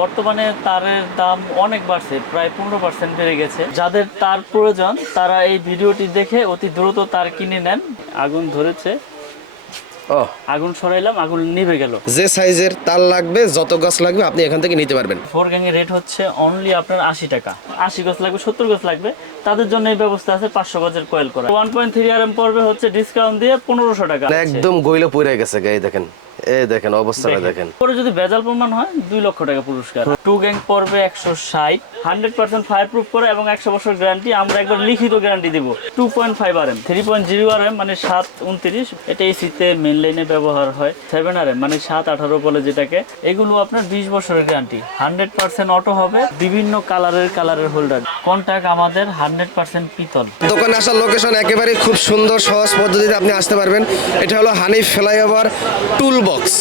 বর্তমানে তারের দাম অনেক বাড়ছে প্রায় পনেরো পার্সেন্ট বেড়ে গেছে যাদের তার প্রয়োজন তারা এই ভিডিওটি দেখে অতি দ্রুত তার কিনে নেন আগুন ধরেছে আগুন সরাইলাম আগুন নিভে গেল যে সাইজের তার লাগবে যত গাছ লাগবে আপনি এখান থেকে নিতে পারবেন ফোর গ্যাং রেট হচ্ছে অনলি আপনার আশি টাকা আশি গাছ লাগবে সত্তর গাছ লাগবে তাদের জন্য এই ব্যবস্থা আছে পাঁচশো গাছের কয়েল করা one point three R M পড়বে হচ্ছে ডিসকাউন্ট দিয়ে পনেরোশো টাকা মানে একদম গইলে পড়ে গেছে গায়ে দেখেন এই দেখেন অবস্থাটা দেখেন পরে যদি ভেজাল প্রমাণ হয় দুই লক্ষ টাকা পুরস্কার হ্যাঁ। টু গ্যাং একশো ষাট হান্ড্রেড পার্সেন্ট ফায়ার প্রুফ করে এবং একশো বছর গ্যারান্টি আমরা একবার লিখিত গ্যারান্টি দিব two point five R M three point zero R M মানে সাত উনত্রিশ এটা মেন লাইনে ব্যবহার হয় সেভেন আর এম মানে সাত আঠারো বলে যেটাকে এগুলো আপনার বিশ বছরের গ্যারান্টি হান্ড্রেড পার্সেন্ট অটো হবে বিভিন্ন কালারের কালারের হোল্ডার কন্ট্যাক্ট আমাদের হান্ড্রেড পার্সেন্ট পিতল দোকানে আসার লোকেশন একেবারে খুব সুন্দর সহজ পদ্ধতিতে আপনি আসতে পারবেন এটা হলো হানিফ ফ্লাইওভার বক্স বক্স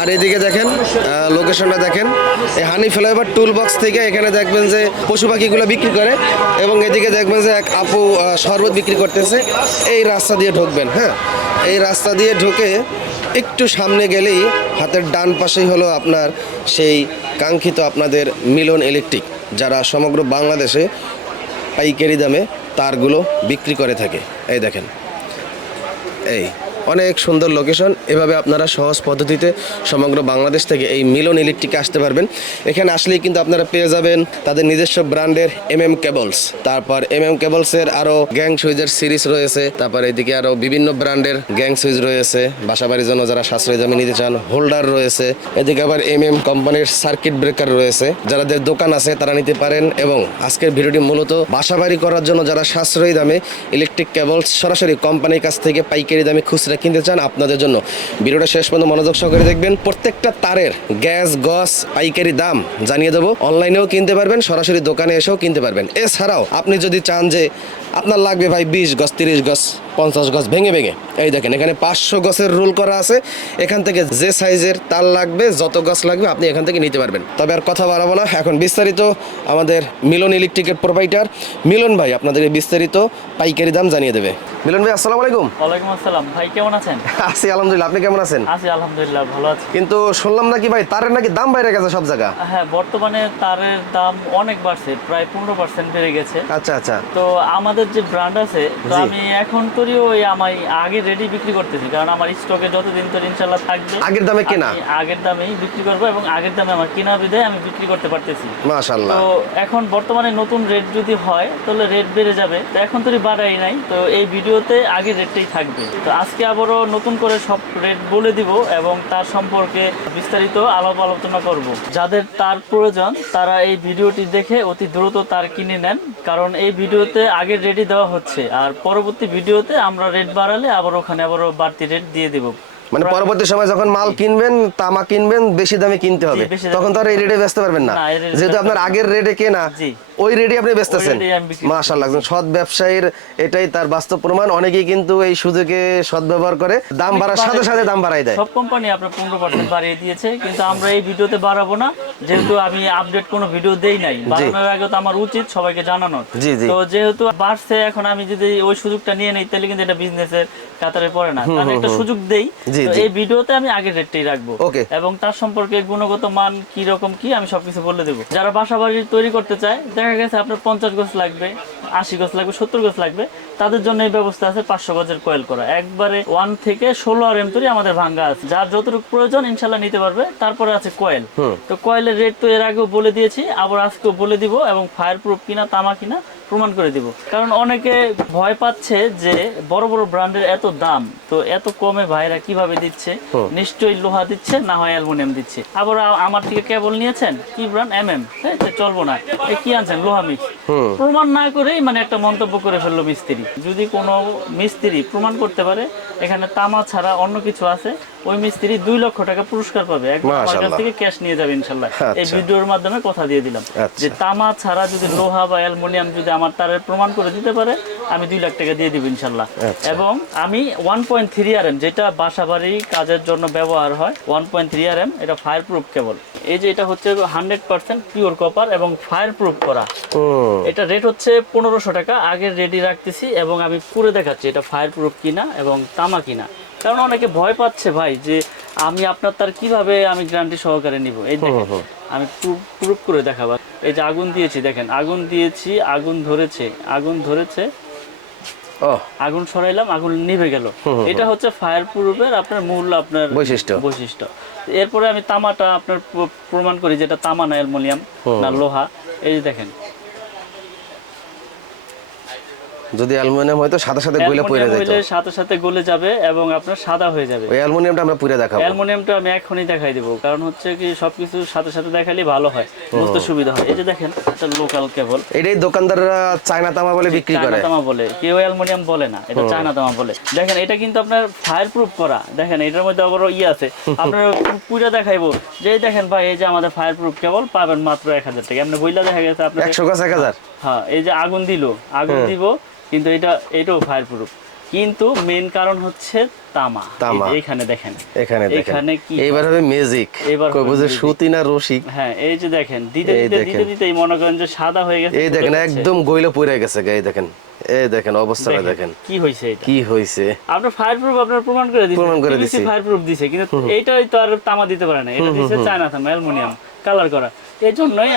আর এদিকে দেখেন লোকেশনটা দেখেন এই হানি ফ্লাইওভার টুল বক্স থেকে এখানে দেখবেন যে পশু পাখিগুলো বিক্রি করে এবং এদিকে দেখবেন যে এক আপু শরবত বিক্রি করতেছে এই রাস্তা দিয়ে ঢুকবেন হ্যাঁ এই রাস্তা দিয়ে ঢুকে একটু সামনে গেলেই হাতের ডান পাশেই হলো আপনার সেই কাঙ্ক্ষিত আপনাদের মিলন ইলেকট্রিক যারা সমগ্র বাংলাদেশে পাইকারি দামে তারগুলো বিক্রি করে থাকে এই দেখেন এই অনেক সুন্দর লোকেশন এভাবে আপনারা সহজ পদ্ধতিতে সমগ্র বাংলাদেশ থেকে এই মিলন ইলেকট্রিকে আসতে পারবেন এখানে আসলেই কিন্তু আপনারা পেয়ে যাবেন তাদের নিজস্ব ব্র্যান্ডের এম এম কেবলস তারপর এম এম কেবলসের আরও গ্যাং সুইজের সিরিজ রয়েছে তারপর এদিকে আরও বিভিন্ন ব্র্যান্ডের গ্যাং সুইজ রয়েছে বাসাবাড়ির জন্য যারা সাশ্রয় জমি নিতে চান হোল্ডার রয়েছে এদিকে আবার এম এম কোম্পানির সার্কিট ব্রেকার রয়েছে যাদের দোকান আছে তারা নিতে পারেন এবং আজকের ভিডিওটি মূলত বাসাবাড়ি করার জন্য যারা সাশ্রয়ী দামে ইলেকট্রিক কেবলস সরাসরি কোম্পানির কাছ থেকে পাইকারি দামে খুচরা যারা কিনতে চান আপনাদের জন্য ভিডিওটা শেষ পর্যন্ত মনোযোগ সহকারে দেখবেন প্রত্যেকটা তারের গ্যাস গস পাইকারি দাম জানিয়ে দেবো অনলাইনেও কিনতে পারবেন সরাসরি দোকানে এসেও কিনতে পারবেন এছাড়াও আপনি যদি চান যে আপনার লাগবে ভাই বিশ গস তিরিশ গস পঞ্চাশ গাছ ভেঙে ভেঙে এই দেখেন এখানে পাঁচশো গাছের রুল করা আছে এখান থেকে যে সাইজের তার লাগবে যত গাছ লাগবে আপনি এখান থেকে নিতে পারবেন তবে আর কথা বাড়াবো না এখন বিস্তারিত আমাদের মিলন ইলেকট্রিকের প্রোভাইডার মিলন ভাই আপনাদেরকে বিস্তারিত পাইকারি দাম জানিয়ে দেবে মিলন ভাই আসসালামু আলাইকুম ওয়ালাইকুম আসসালাম ভাই কেমন আছেন আছি আলহামদুলিল্লাহ আপনি কেমন আছেন আছি আলহামদুলিল্লাহ ভালো আছি কিন্তু শুনলাম নাকি ভাই তারের নাকি দাম বাইরে গেছে সব জায়গা হ্যাঁ বর্তমানে তারের দাম অনেক বাড়ছে প্রায় পনেরো পার্সেন্ট বেড়ে গেছে আচ্ছা আচ্ছা তো আমাদের যে ব্র্যান্ড আছে তো আমি এখন তো করি ওই আমার আগে রেডি বিক্রি করতেছি কারণ আমার স্টকে যতদিন তো ইনশাল্লাহ থাকবে আগের দামে কেনা আগের দামেই বিক্রি করব এবং আগের দামে আমার কেনা বিধায় আমি বিক্রি করতে পারতেছি মাশাআল্লাহ তো এখন বর্তমানে নতুন রেট যদি হয় তাহলে রেট বেড়ে যাবে তো এখন তো বাড়াই নাই তো এই ভিডিওতে আগে রেটটাই থাকবে তো আজকে আবারও নতুন করে সব রেট বলে দিব এবং তার সম্পর্কে বিস্তারিত আলাপ আলোচনা করব যাদের তার প্রয়োজন তারা এই ভিডিওটি দেখে অতি দ্রুত তার কিনে নেন কারণ এই ভিডিওতে আগে রেডি দেওয়া হচ্ছে আর পরবর্তী ভিডিওতে আমরা রেট বাড়ালে আবার ওখানে আবার বাড়তি রেট দিয়ে দেবো মানে পরবর্তী সময় যখন মাল কিনবেন তামা কিনবেন বেশি দামে কিনতে হবে তখন তো আর এই রেটে বেচতে পারবেন না যেহেতু আপনার আগের রেটে কেনা ওই রেটে আপনি বেচতেছেন মাশাআল্লাহ একজন সৎ ব্যবসায়ীর এটাই তার বাস্তব প্রমাণ অনেকেই কিন্তু এই সুযোগে সৎ ব্যবহার করে দাম বাড়ার সাথে সাথে দাম বাড়াই দেয় সব কোম্পানি আপনার পনেরো পার্সেন্ট বাড়িয়ে দিয়েছে কিন্তু আমরা এই ভিডিওতে বাড়াবো না যেহেতু আমি আপডেট কোনো ভিডিও দেই নাই বাড়ানোর আগে তো আমার উচিত সবাইকে জানানো জি জি তো যেহেতু বাড়ছে এখন আমি যদি ওই সুযোগটা নিয়ে নেই তাহলে কিন্তু এটা বিজনেসের কাতারে পড়ে না তাহলে একটা সুযোগ দেই এই ভিডিওতে আমি আগের রেটটাই রাখবো এবং তার সম্পর্কে গুণগত মান কি রকম কি আমি সবকিছু বলে দেবো যারা বাসা বাড়ি তৈরি করতে চায় দেখা গেছে আপনার পঞ্চাশ গজ লাগবে আশি গজ লাগবে সত্তর গজ লাগবে তাদের জন্য এই ব্যবস্থা আছে পাঁচশো গজের কয়েল করা একবারে ওয়ান থেকে ষোলো আর এম তৈরি আমাদের ভাঙ্গা আছে যার যতটুকু প্রয়োজন ইনশাল্লাহ নিতে পারবে তারপরে আছে কয়েল তো কয়েলের রেট তো এর আগেও বলে দিয়েছি আবার আজকেও বলে দিব এবং ফায়ার প্রুফ কিনা তামা কিনা প্রমাণ করে দিব কারণ অনেকে ভয় পাচ্ছে যে বড় বড় ব্র্যান্ডের এত দাম তো এত কমে ভাইরা কিভাবে দিচ্ছে নিশ্চয়ই লোহা দিচ্ছে না হয় অ্যালমোনিয়াম দিচ্ছে আবার আমার থেকে কেবল নিয়েছেন কি ব্র্যান্ড এম এম চলবো না কি আনছেন লোহা মিক্স প্রমাণ না করেই মানে একটা মন্তব্য করে ফেললো মিস্ত্রি যদি কোনো মিস্ত্রি প্রমাণ করতে পারে এখানে তামা ছাড়া অন্য কিছু আছে ওই মিস্ত্রি দুই লক্ষ টাকা পুরস্কার পাবে থেকে ক্যাশ নিয়ে যাবে ইনশাল্লাহ আচ্ছা। এই ভিডিওর মাধ্যমে কথা দিয়ে দিলাম আচ্ছা। যে তামা ছাড়া যদি লোহা বা অ্যালমোনিয়াম যদি আমার তারের প্রমাণ করে দিতে পারে আমি দুই লাখ টাকা দিয়ে দিব ইনশাল্লাহ আচ্ছা। এবং আমি one point three R M যেটা বাসাবাড়ি কাজের জন্য ব্যবহার হয় one point three R M এটা ফায়ার প্রুফ কেবল এই যে এটা হচ্ছে হান্ড্রেড পার্সেন্ট পিওর কপার এবং ফায়ার প্রুফ করা এটা রেট হচ্ছে পনেরোশো টাকা আগে রেডি রাখতেছি এবং আমি করে দেখাচ্ছি এটা ফায়ার প্রুফ কিনা এবং তামা কিনা কারণ অনেকে ভয় পাচ্ছে ভাই যে আমি আপনার তার কিভাবে আমি গ্যারান্টি সহকারে নিব এই দেখেন আমি প্রুফ করে দেখাবার এই যে আগুন দিয়েছি দেখেন আগুন দিয়েছি আগুন ধরেছে আগুন ধরেছে আগুন সরাইলাম আগুন নিভে গেল এটা হচ্ছে ফায়ার প্রুফের আপনার মূল আপনার বৈশিষ্ট্য বৈশিষ্ট্য এরপরে আমি তামাটা আপনার প্রমাণ করি যেটা তামা না অ্যালমোনিয়াম না লোহা এই যে দেখেন যদি অ্যালুমিনিয়াম হয় তো সাদা সাথে গলে পড়ে যায় সাথে সাথে গলে যাবে এবং আপনার সাদা হয়ে যাবে ওই অ্যালুমিনিয়ামটা আমরা পুরো দেখাবো অ্যালুমিনিয়ামটা আমি এখনই দেখাই দেব কারণ হচ্ছে কি সবকিছু সাথে সাথে দেখালে ভালো হয় বুঝতে সুবিধা হয় এই যে দেখেন এটা লোকাল কেবল এটাই দোকানদাররা চায়না তামা বলে বিক্রি করে চায়না তামা বলে কেউ অ্যালুমিনিয়াম বলে না এটা চায়না তামা বলে দেখেন এটা কিন্তু আপনার ফায়ার প্রুফ করা দেখেন এটার মধ্যে আবারও ই আছে আপনার পুরো দেখাইবো যে দেখেন ভাই এই যে আমাদের ফায়ার প্রুফ কেবল পাবেন মাত্র 1000 টাকা আপনি বইলা দেখা গেছে আপনার 100 গাছ 1000 হ্যাঁ এই যে আগুন দিল আগুন দিব কিন্তু এটা এটাও ফায়ার প্রুফ কিন্তু মেন কারণ হচ্ছে তামা তামা এখানে দেখেন এখানে এখানে কি এবার হবে ম্যাজিক এবার বুঝে সুতি না হ্যাঁ এই যে দেখেন দিতে দিতে দিতে দিতে মনে করেন যে সাদা হয়ে গেছে এই দেখেন একদম গইলা পড়ে গেছে গায়ে দেখেন এই দেখেন অবস্থাটা দেখেন কি হয়েছে এটা কি হয়েছে আপনার ফায়ার প্রুফ আপনার প্রমাণ করে দিচ্ছে প্রমাণ করে দিছি ফায়ার প্রুফ দিছে কিন্তু এইটাই তো আর তামা দিতে পারে না এটা দিছে চায়না তামা অ্যালুমিনিয়াম কালার করা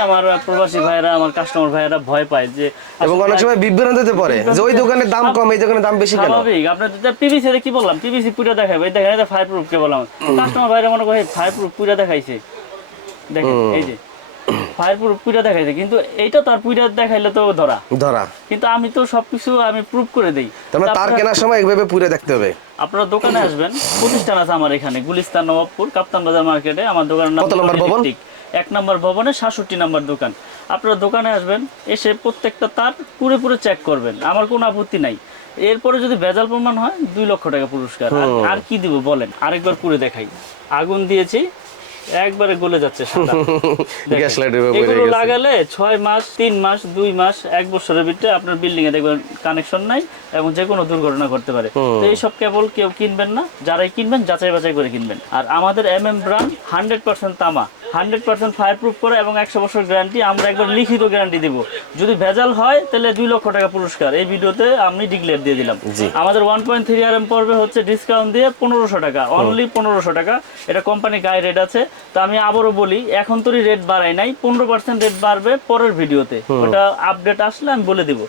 আমার প্রবাসী ভাইরা আমার কাস্টমার ভাইরা ভয় পায় যে এবং অনেক সময় যে ওই দোকানে দাম কম এই দোকানে দাম বেশি কেন স্বাভাবিক পিভিসি কি বললাম পিভিসি পুরো দেখাবে এই দেখেন এটা প্রুফ কে বললাম কাস্টমার ভাইরা মনে করে প্রুফ পুরো দেখাইছে দেখেন এই যে প্রুফ দেখাইছে কিন্তু এইটা তার পুইটা দেখাইলে তো ধরা ধরা কিন্তু আমি তো সবকিছু আমি প্রুফ করে দেই তাহলে তার মানে কেনার সময় একভাবে দেখতে হবে আপনারা দোকানে আসবেন প্রতিষ্ঠান আছে আমার এখানে গুলিস্তান নবাবপুর কাপ্তান বাজার মার্কেটে আমার দোকানের নাম কত নম্বর ভবন এক নম্বর ভবনে সাতষট্টি নম্বর দোকান আপনারা দোকানে আসবেন এসে প্রত্যেকটা তার পুরে পুরে চেক করবেন আমার কোনো আপত্তি নাই এরপরে যদি ভেজাল প্রমাণ হয় দুই লক্ষ টাকা পুরস্কার আর কি দিব বলেন আরেকবার পুরে দেখাই আগুন দিয়েছি একবারে গলে যাচ্ছে গ্যাস লাইট এগুলো লাগালে 6 মাস 3 মাস 2 মাস 1 বছরের ভিতরে আপনার বিল্ডিং এ দেখবেন কানেকশন নাই এবং যে কোনো দুর্ঘটনা ঘটতে পারে তো এই সব কেবল কেউ কিনবেন না যারাই কিনবেন যাচাই বাছাই করে কিনবেন আর আমাদের এমএম ব্র্যান্ড 100% তামা হান্ড্রেড পার্সেন্ট ফায়ার প্রুফ করে এবং একশো বছর গ্যারান্টি আমরা একবার লিখিত গ্যারান্টি দিব যদি ভেজাল হয় তাহলে দুই লক্ষ টাকা পুরস্কার এই ভিডিওতে আমি ডিক্লেয়ার দিয়ে দিলাম আমাদের one point three R M পর্বে হচ্ছে ডিসকাউন্ট দিয়ে পনেরোশো টাকা অনলি পনেরোশো টাকা এটা কোম্পানি গায়ে রেট আছে তো আমি আবারও বলি এখন তো রেট বাড়াই নাই পনেরো পার্সেন্ট রেট বাড়বে পরের ভিডিওতে ওটা আপডেট আসলে আমি বলে দিব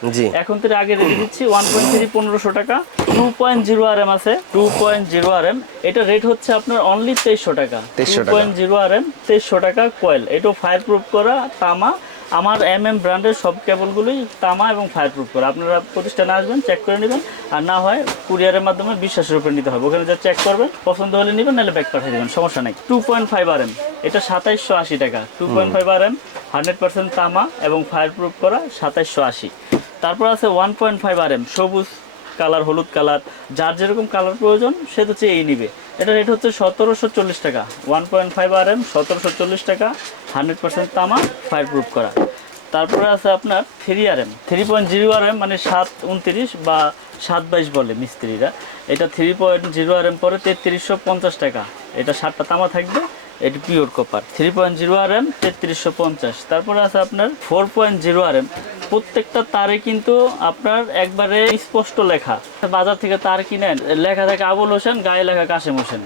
এখন থেকে আগে রেট দিচ্ছি ওয়ান পয়েন্ট থ্রি পনেরোশো টাকা two point zero R M আছে two point zero R M এটা রেট হচ্ছে আপনার অনলি তেইশশো টাকা two point zero R M তেইশশো টাকা কয়েল এটা ফায়ার প্রুফ করা তামা আমার এম এম ব্র্যান্ডের সব কেবলগুলোই তামা এবং ফায়ারপ্রুফ করা আপনারা প্রতিষ্ঠানে আসবেন চেক করে নেবেন আর না হয় কুরিয়ারের মাধ্যমে বিশ্বাসের উপরে নিতে হবে ওখানে যা চেক করবেন পছন্দ হলে নেবেন নাহলে ব্যাগ পাঠিয়ে দেবেন সমস্যা নেই two point five R M এটা সাতাইশশো আশি টাকা two point five R M hundred percent তামা এবং ফায়ারপ্রুফ করা সাতাইশশো আশি তারপর আছে one point five R M সবুজ কালার হলুদ কালার যার যেরকম কালার প্রয়োজন সে তো চেয়েই নিবে এটা রেট হচ্ছে সতেরোশো চল্লিশ টাকা one point five R M সতেরোশো চল্লিশ টাকা হান্ড্রেড পার্সেন্ট তামা ফায়ার প্রুফ করা তারপরে আছে আপনার three R M three point zero R M মানে সাত উনত্রিশ বা সাত বাইশ বলে মিস্ত্রিরা এটা three point zero R M পরে তেত্রিশশো পঞ্চাশ টাকা এটা সাতটা তামা থাকবে এটি pure copper three point zero R M তেত্রিশশো পঞ্চাশ তারপরে আছে আপনার four point zero R M প্রত্যেকটা তারে কিন্তু আপনার একবারে স্পষ্ট লেখা বাজার থেকে তার কিনেন লেখা থাকে আবুল হোসেন গায়ে লেখা কাশেম হোসেন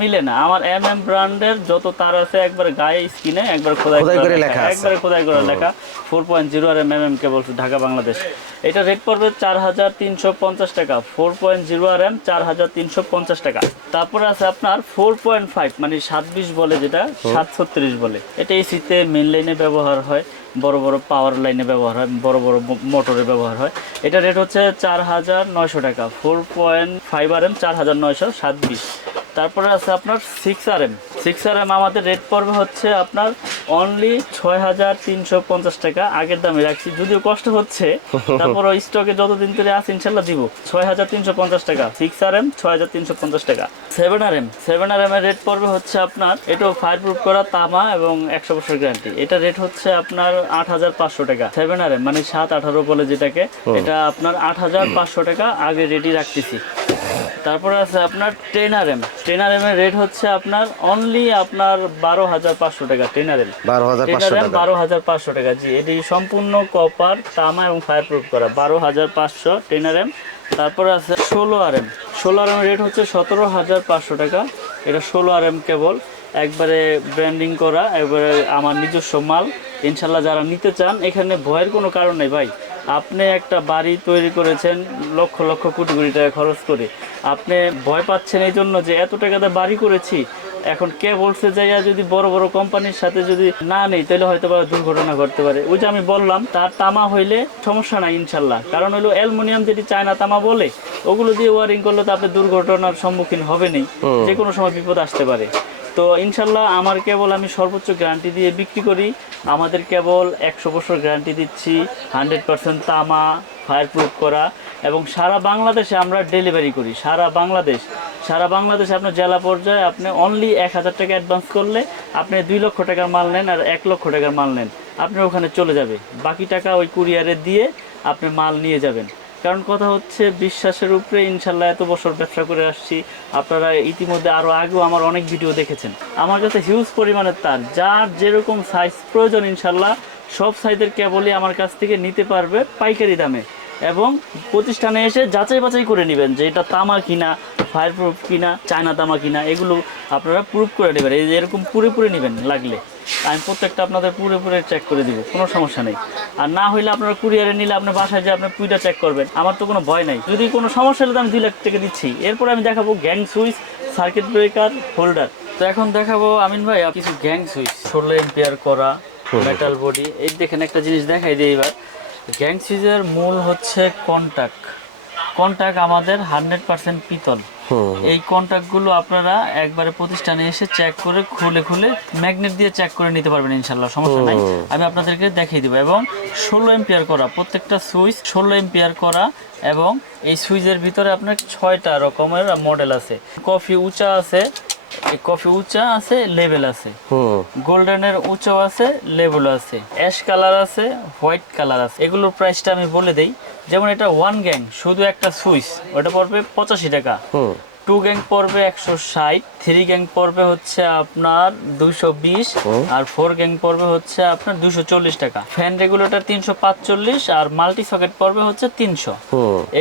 মিলে না আমার এম এম ব্র্যান্ডের যত তার আছে একবার গায়ে স্কিনে একবার খোদাই করে লেখা একবারে খোদাই করে লেখা four point zero R M M M cable Dhaka Bangladesh এটা রেট পড়বে চার হাজার তিনশো পঞ্চাশ টাকা four point zero R M চার হাজার তিনশো পঞ্চাশ টাকা তারপরে আছে আপনার ফোর পয়েন্ট ফাইভ মানে সাতবিশ বলে বলে যেটা সাতশো বলে এটা শীতে মেন লাইনে ব্যবহার হয় বড় বড় পাওয়ার লাইনে ব্যবহার হয় বড় বড় মোটরে ব্যবহার হয় এটা রেট হচ্ছে চার হাজার নয়শো টাকা four point five R M চার হাজার নয়শো সাত বিশ তারপরে আছে আপনার six R M six R M আমাদের রেট পড়বে হচ্ছে আপনার অনলি ছয় হাজার তিনশো পঞ্চাশ টাকা আগের দামে রাখছি যদিও কষ্ট হচ্ছে তারপর স্টকে যতদিন ধরে আছে ইনশাল্লাহ দিব ছয় হাজার তিনশো পঞ্চাশ টাকা সিক্স আর এম ছয় হাজার তিনশো পঞ্চাশ টাকা seven R M seven R M এর রেট পড়বে হচ্ছে আপনার এটাও ফায়ার প্রুফ করা তামা এবং একশো বছর গ্যারান্টি এটা রেট হচ্ছে আপনার আট হাজার পাঁচশো টাকা সেভেন আর এম মানে সাত আঠারো বলে যেটাকে এটা আপনার আট হাজার পাঁচশো টাকা আগে রেডি রাখতেছি তারপরে আছে আপনার ten R M ten R M এর রেট হচ্ছে আপনার অনলি আপনার বারো হাজার পাঁচশো টাকা টেনার এম বারো হাজার টেনার এম বারো হাজার পাঁচশো টাকা জি এটি সম্পূর্ণ কপার তামা এবং ফায়ার প্রুফ করা বারো হাজার পাঁচশো টেনার এম তারপরে আছে ষোলো আর এম ষোলো আর এম রেট হচ্ছে সতেরো হাজার পাঁচশো টাকা এটা ষোলো আর এম কেবল একবারে ব্র্যান্ডিং করা একবারে আমার নিজস্ব মাল ইনশাল্লাহ যারা নিতে চান এখানে ভয়ের কোনো কারণ নেই ভাই আপনি একটা বাড়ি তৈরি করেছেন লক্ষ লক্ষ কোটি কোটি টাকা খরচ করে আপনি ভয় পাচ্ছেন এই জন্য যে এত দিয়ে বাড়ি করেছি এখন কে বলছে যাইয়া যদি বড় বড় কোম্পানির সাথে যদি না নেই তাহলে হয়তো বা দুর্ঘটনা ঘটতে পারে ওই যে আমি বললাম তার তামা হইলে সমস্যা নাই ইনশাল্লাহ কারণ হইলো অ্যালমোনিয়াম যেটি চায়না তামা বলে ওগুলো দিয়ে ওয়ারিং করলে তো আপনি দুর্ঘটনার সম্মুখীন হবেনি যে কোনো সময় বিপদ আসতে পারে তো ইনশাল্লাহ আমার কেবল আমি সর্বোচ্চ গ্যারান্টি দিয়ে বিক্রি করি আমাদের কেবল একশো বছর গ্যারান্টি দিচ্ছি হান্ড্রেড পার্সেন্ট তামা ফায়ারপ্রুফ করা এবং সারা বাংলাদেশে আমরা ডেলিভারি করি সারা বাংলাদেশ সারা বাংলাদেশে আপনার জেলা পর্যায়ে আপনি অনলি এক হাজার টাকা অ্যাডভান্স করলে আপনি দুই লক্ষ টাকার মাল নেন আর এক লক্ষ টাকার মাল নেন আপনার ওখানে চলে যাবে বাকি টাকা ওই কুরিয়ারে দিয়ে আপনি মাল নিয়ে যাবেন কারণ কথা হচ্ছে বিশ্বাসের উপরে ইনশাল্লাহ এত বছর ব্যবসা করে আসছি আপনারা ইতিমধ্যে আরও আগেও আমার অনেক ভিডিও দেখেছেন আমার কাছে হিউজ পরিমাণের তার যার যেরকম সাইজ প্রয়োজন ইনশাল্লাহ সব সাইজের কেবলই আমার কাছ থেকে নিতে পারবে পাইকারি দামে এবং প্রতিষ্ঠানে এসে যাচাই বাছাই করে নেবেন যে এটা তামা কিনা ফায়ার প্রুফ কিনা চায়না তামা কিনা এগুলো আপনারা প্রুফ করে নেবেন এই এরকম পুরে পুরে নেবেন লাগলে আমি প্রত্যেকটা আপনাদের পুরে পুরে চেক করে দিব কোনো সমস্যা নেই আর না হইলে আপনারা কুরিয়ারে নিলে আপনার বাসায় যে আপনার পুইটা চেক করবেন আমার তো কোনো ভয় নাই যদি কোনো সমস্যা হলে তো আমি দুই লাখ টাকা দিচ্ছি এরপর আমি দেখাবো gang switch circuit breaker holder তো এখন দেখাবো আমিন ভাই কিছু গ্যাং সুইচ ষোলো এম্পিয়ার করা মেটাল বডি এই দেখেন একটা জিনিস দেখাই দিই এবার গ্যাংসিজের মূল হচ্ছে কন্টাক্ট কন্টাক আমাদের হান্ড্রেড পার্সেন্ট পিতল এই কন্টাক্টগুলো আপনারা একবারে প্রতিষ্ঠানে এসে চেক করে খুলে খুলে ম্যাগনেট দিয়ে চেক করে নিতে পারবেন ইনশাল্লাহ সমস্যা নাই আমি আপনাদেরকে দেখিয়ে দিব এবং ষোলো এম্পিয়ার করা প্রত্যেকটা সুইচ ষোলো এম্পিয়ার করা এবং এই সুইচের ভিতরে আপনার ছয়টা রকমের মডেল আছে কফি উঁচা আছে কফি উঁচা আছে লেভেল আছে গোল্ডেনের উঁচাও আছে লেভেল আছে অ্যাশ কালার আছে হোয়াইট কালার আছে এগুলোর প্রাইসটা আমি বলে দেই যেমন এটা ওয়ান গ্যাং শুধু একটা সুইচ ওটা পড়বে পঁচাশি টাকা টু গ্যাং পড়বে একশো ষাট থ্রি গ্যাং পড়বে হচ্ছে আপনার দুশো বিশ আর ফোর গ্যাং পড়বে হচ্ছে আপনার দুশো চল্লিশ টাকা ফ্যান রেগুলেটর তিনশো পাঁচচল্লিশ আর মাল্টি সকেট পড়বে হচ্ছে তিনশো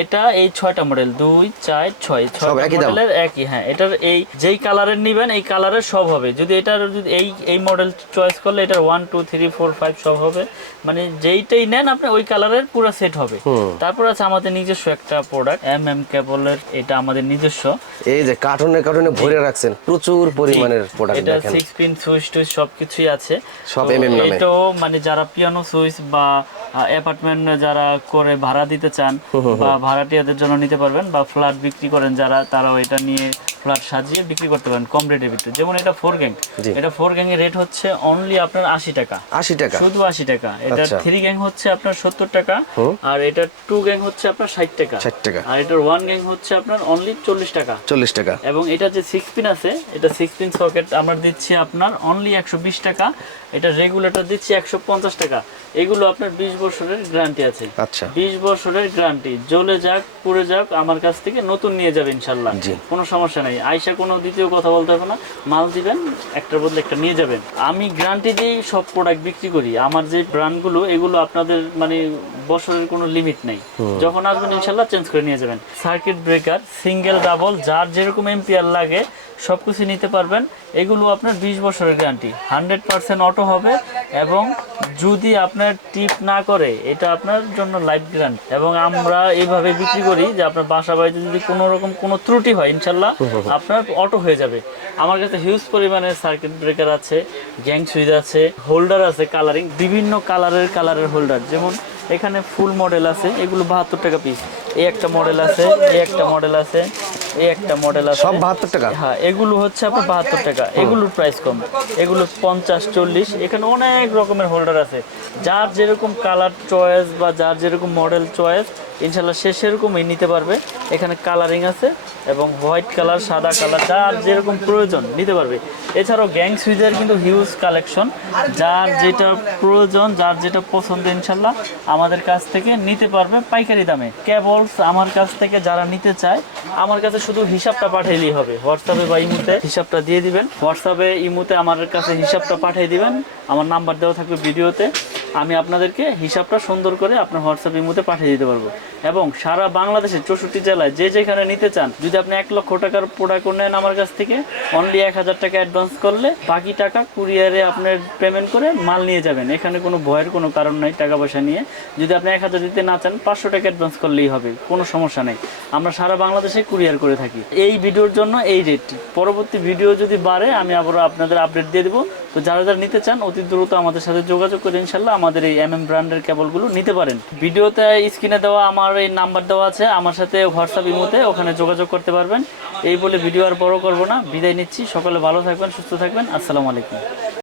এটা এই ছয়টা মডেল দুই চার ছয় ছয় মডেলের একই হ্যাঁ এটার এই যেই কালারের নিবেন এই কালারের সব হবে যদি এটার যদি এই এই মডেল চয়েস করলে এটার one two three four five সব হবে মানে যেইটাই নেন আপনি ওই কালারের পুরো সেট হবে তারপর আছে আমাদের নিজস্ব একটা প্রোডাক্ট এম এম কেবলের এটা আমাদের নিজস্ব এই যে কার্টনে কার্টনে ভরে রাখছেন প্রচুর পরিমাণের প্রোডাক্ট দেখেন এটা 6 পিন সুইচ টুইচ সবকিছুই আছে সব এমএম নামে এটাও মানে যারা পিয়ানো সুইচ বা অ্যাপার্টমেন্ট যারা করে ভাড়া দিতে চান বা ভাড়াটিয়াদের জন্য নিতে পারবেন বা ফ্ল্যাট বিক্রি করেন যারা তারাও এটা নিয়ে ফ্ল্যাট সাজিয়ে বিক্রি করতে পারেন কম রেটের ভিতরে যেমন এটা ফোর গ্যাং এটা ফোর গ্যাং এর রেট হচ্ছে অনলি আপনার আশি টাকা আশি টাকা শুধু আশি টাকা এটা থ্রি আচ্ছা। গ্যাং হচ্ছে আপনার সত্তর টাকা আর এটা টু গ্যাং হচ্ছে আপনার ষাট টাকা ষাট টাকা আর এটার ওয়ান গ্যাং হচ্ছে আপনার অনলি চল্লিশ টাকা চল্লিশ টাকা এবং এটা যে সিক্স পিন আছে এটা সিক্স পিন সকেট আমরা দিচ্ছি আপনার অনলি একশো বিশ টাকা এটা রেগুলেটর দিচ্ছি একশো পঞ্চাশ টাকা এগুলো আপনার বিশ বছরের গ্যারান্টি আছে আচ্ছা বিশ বছরের গ্যারান্টি জ্বলে যাক পুড়ে যাক আমার কাছ থেকে নতুন নিয়ে যাবে ইনশাল্লাহ কোনো সমস্যা নেই নেই আয়সা কোনো দ্বিতীয় কথা বলতে হবে না মাল দিবেন একটার বদলে একটা নিয়ে যাবেন আমি গ্রান্টি দিয়েই সব প্রোডাক্ট বিক্রি করি আমার যে ব্র্যান্ডগুলো এগুলো আপনাদের মানে বছরের কোনো লিমিট নেই যখন আসবেন ইনশাল্লাহ চেঞ্জ করে নিয়ে যাবেন সার্কিট ব্রেকার সিঙ্গেল ডাবল যার যেরকম এম্পিয়ার লাগে সব কিছু নিতে পারবেন এগুলো আপনার বিশ বছরের গ্যারান্টি হান্ড্রেড পারসেন্ট অটো হবে এবং যদি আপনার টিপ না করে এটা আপনার জন্য লাইফ গ্যারান্টি এবং আমরা এইভাবে বিক্রি করি যে আপনার বাসা বাড়িতে যদি কোনো রকম কোনো ত্রুটি হয় ইনশাল্লাহ আপনার অটো হয়ে যাবে আমার কাছে হিউজ পরিমাণে সার্কিট ব্রেকার আছে গ্যাং সুইচ আছে হোল্ডার আছে কালারিং বিভিন্ন কালারের কালারের হোল্ডার যেমন এখানে ফুল মডেল আছে এগুলো বাহাত্তর টাকা পিস এই একটা মডেল আছে এই একটা মডেল আছে এই একটা মডেল আছে সব 72 টাকা হ্যাঁ এগুলো হচ্ছে আপনার 72 টাকা এগুলোর প্রাইস কম এগুলো 50 40 এখানে অনেক রকমের হোল্ডার আছে যার যেরকম কালার চয়েস বা যার যেরকম মডেল চয়েস ইনশাল্লাহ সে সেরকমই নিতে পারবে এখানে কালারিং আছে এবং হোয়াইট কালার সাদা কালার যার যেরকম প্রয়োজন নিতে পারবে এছাড়াও গ্যাং সুইজের কিন্তু হিউজ কালেকশন যার যেটা প্রয়োজন যার যেটা পছন্দ ইনশাল্লাহ আমাদের কাছ থেকে নিতে পারবে পাইকারি দামে কেবলস আমার কাছ থেকে যারা নিতে চায় আমার কাছে শুধু হিসাবটা পাঠাইলেই হবে হোয়াটসঅ্যাপে বা ইমুতে হিসাবটা দিয়ে দিবেন হোয়াটসঅ্যাপে ইমুতে আমার কাছে হিসাবটা পাঠিয়ে দিবেন আমার নাম্বার দেওয়া থাকবে ভিডিওতে আমি আপনাদেরকে হিসাবটা সুন্দর করে আপনার হোয়াটসঅ্যাপের মধ্যে পাঠিয়ে দিতে পারবো এবং সারা বাংলাদেশের চৌষট্টি জেলায় যে যেখানে নিতে চান যদি আপনি এক লক্ষ টাকার প্রোডাক্ট নেন আমার কাছ থেকে অনলি এক হাজার টাকা অ্যাডভান্স করলে বাকি টাকা কুরিয়ারে আপনার পেমেন্ট করে মাল নিয়ে যাবেন এখানে কোনো ভয়ের কোনো কারণ নাই টাকা পয়সা নিয়ে যদি আপনি এক হাজার দিতে না চান পাঁচশো টাকা অ্যাডভান্স করলেই হবে কোনো সমস্যা নেই আমরা সারা বাংলাদেশে কুরিয়ার করে থাকি এই ভিডিওর জন্য এই রেটটি পরবর্তী ভিডিও যদি বাড়ে আমি আবারও আপনাদের আপডেট দিয়ে দেবো তো যারা যারা নিতে চান অতি দ্রুত আমাদের সাথে যোগাযোগ করে ইনশাল্লাহ আমাদের এই এম এম ব্র্যান্ডের কেবলগুলো নিতে পারেন ভিডিওতে স্ক্রিনে দেওয়া আমার এই নাম্বার দেওয়া আছে আমার সাথে হোয়াটসঅ্যাপ ইমোতে ওখানে যোগাযোগ করতে পারবেন এই বলে ভিডিও আর বড় করব না বিদায় নিচ্ছি সকলে ভালো থাকবেন সুস্থ থাকবেন আসসালামু আলাইকুম